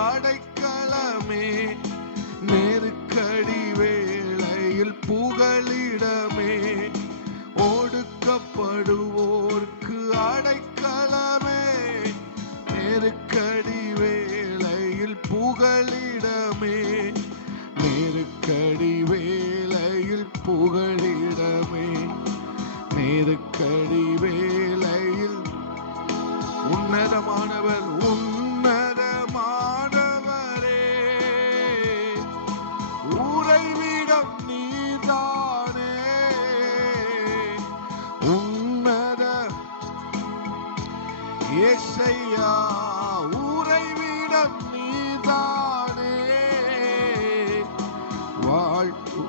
அடைக்கலமே நீதானே. வாழ்த்து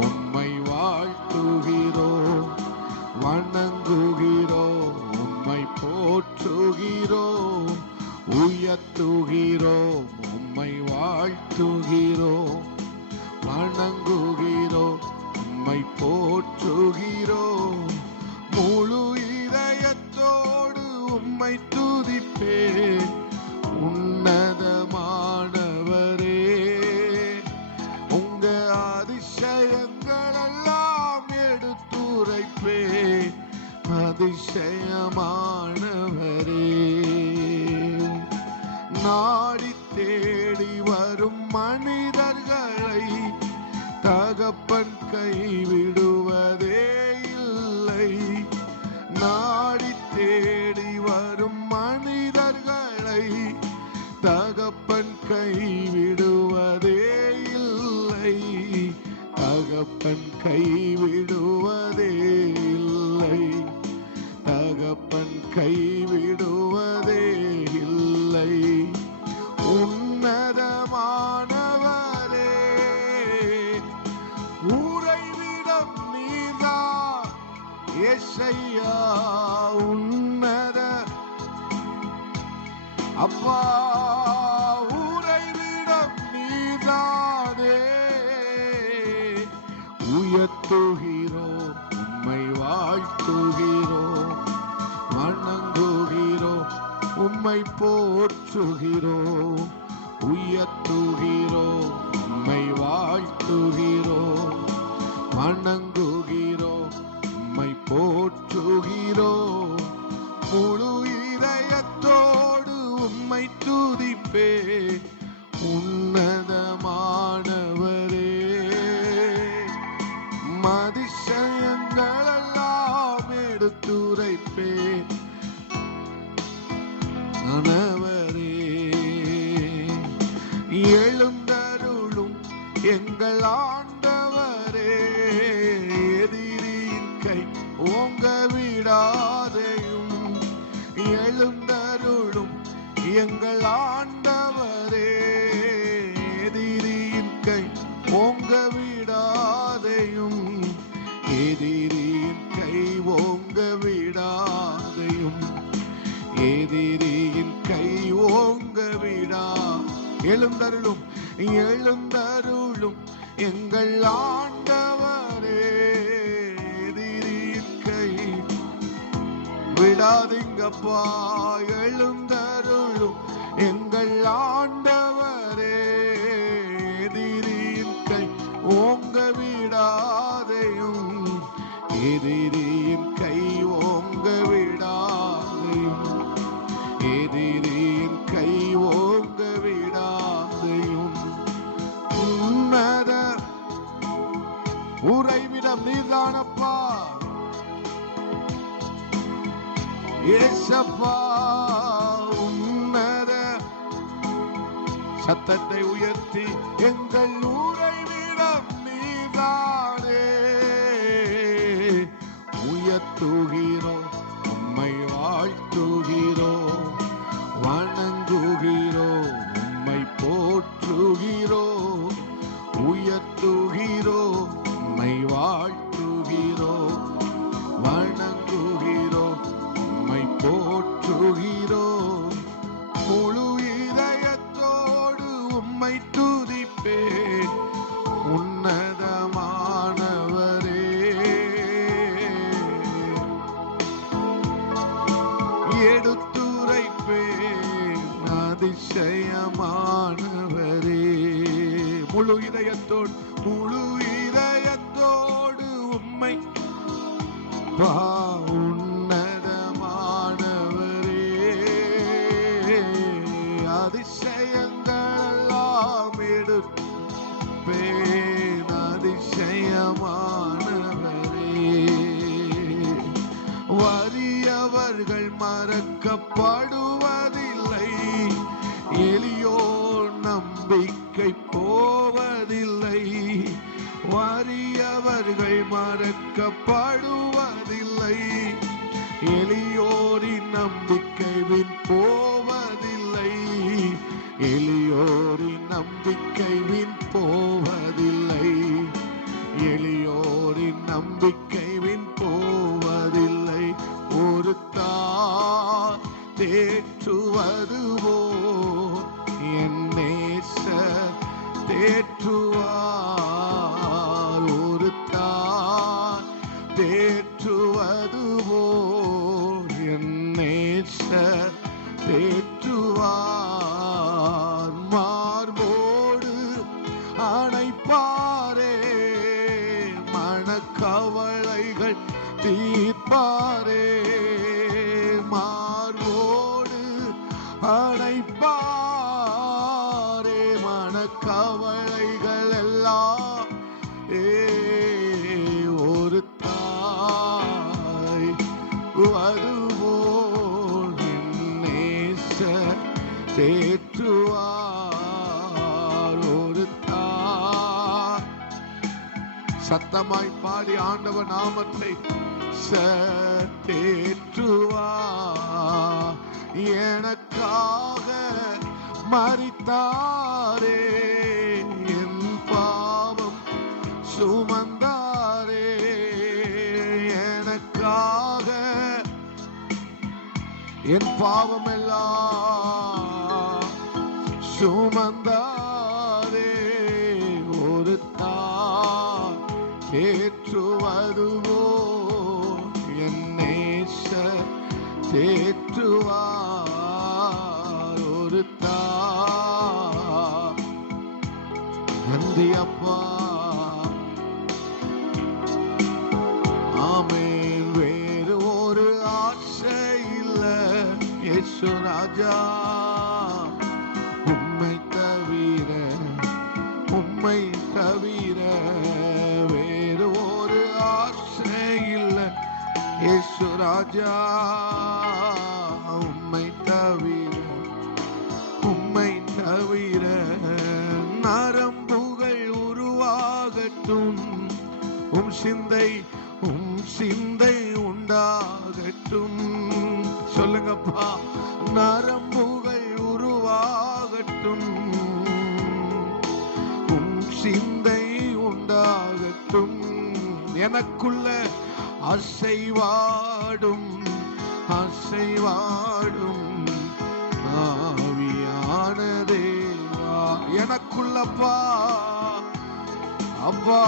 உம்மை வாழ்த்துகிறோம். வணங்குகிறோம் உம்மை போற்றுகிறோம். உயர்த்துகிறோம் உம்மை வாழ்த்துகிறோம். வணங்குகிறோம் உம்மை போற்றுகிறோம். முழு நாடி தேடி வரும் மனிதர்களை தகப்பன் கைவிடுவதே இல்லை. நாடி தேடி வரும் மனிதர்களை தகப்பன் கைவிடுவதே இல்லை. தகப்பன் கைவிடு உயர்த்துகிறோம் உம்மை வாழ்த்துகிறோம் வணங்குகிறோம் உம்மை போற்றுகிறோம் உயர்த்துகிறோம் உம்மை வாழ்த்துகிறோம் வணங்குகிறோம் எதிரியின் கை ஓங்க விடாதையும் எதிரியின் கை ஓங்க விடா. எழுந்தருளும் எழுந்தருளும் எங்கள் ஆண்டவரே. எதிரியின் கை விடாதீங்கப்பா. எழுந்தருளும் எங்கள் ஆண்டவரே. எதிரியின் கை ஓங்க விடா. எதிரியின் கை ஓங்க விடாதையும் எதிரியின் கை ஓங்க விடாதையும் உன்னத உறைவிடம் நீதானப்பா ஏசப்பா உன்னத சத்தத்தை உயர்த்தி எங்கள் ஊரை வாழ்த்துகிறோம் உம்மை வாழ்த்துகிறோம் வணங்குகிறோம் உம்மை போற்றுகிறோம் எடுத்துரைப்பேன் அதிசயமானவரே. முழு இதயத்தோடு முழு இதயத்தோடு உம்மை வா உன்னதமானவரே. அதிசய மறக்கப்படுவதில்லை. எளியோரின் நம்பிக்கை வின் போவதில்லை. எளியோரின் நம்பிக்கை வின் போ கவலைகள் தீர்ப்பாரே. மார்போடு அணைப்பாரே. மனக்கவலைகள் எல்லாம் ஏ ஒரு தாய் வருவோம் நேச தேற்றுவார் சத்தமாய் பாடி ஆண்டவ நாமத்தை தேற்றுவா எனக்காக மறித்தாரே என் பாவம் சுமந்தாரே. எனக்காக என் பாவம் எல்லாம் சுமந்தாரே. இயேசு ராஜா உம்மை தவிர உம்மை தவிர நரம்புகள் உருவாகட்டும். உம் சிந்தை உம் சிந்தை உண்டாகட்டும். சொல்லுங்கப்பா நரம்புகள் உருவாகட்டும். உம் சிந்தை உண்டாகட்டும். எனக்குள்ள அசைவாடும் அசைவாடும் ஆவியான தேவா எனக்குள்ளப்பா அப்பா.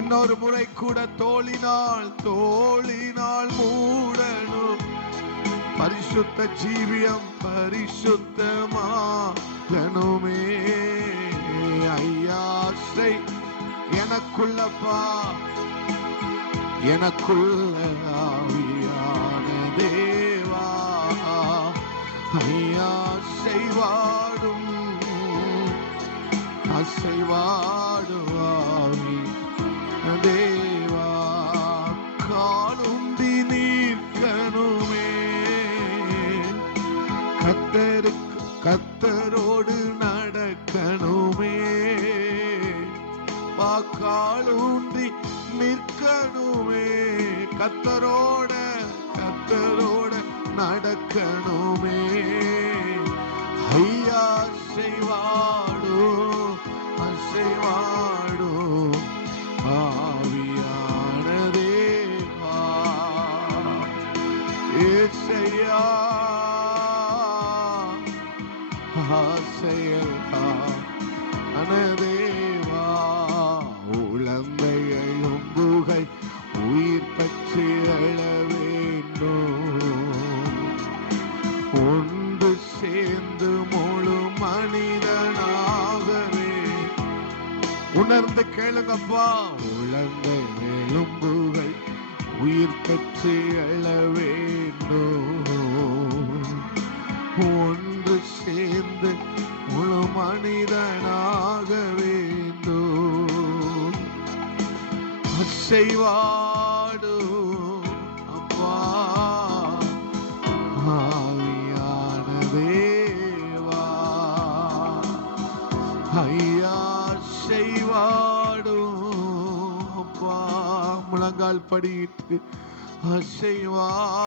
இன்னொரு முறை கூட தோளினால் தோளினால் மூடணும். பரிசுத்த ஜீவியம் பரிசுத்தமாகணுமே. ஐயாசை எனக்குள்ளப்பா எனக்குள்ள ஆவியான தேவா. ஐயா செய்வாடும் அசைவா கத்தருக்கு கத்தரோடு நடக்கணுமே. வாக்காலுந்தி நிற்கணுமே. கத்தரோட கத்தரோட நடக்கணுமே. உணர்ந்து கேளுங்கப்பா. உழந்த எலும்புகள் உயிர் பெற்று எழ வேண்டும். ஒன்று சேர்ந்து முழு மனிதனாக வேண்டும். அசைவா கால் படியிட்டு அசைவா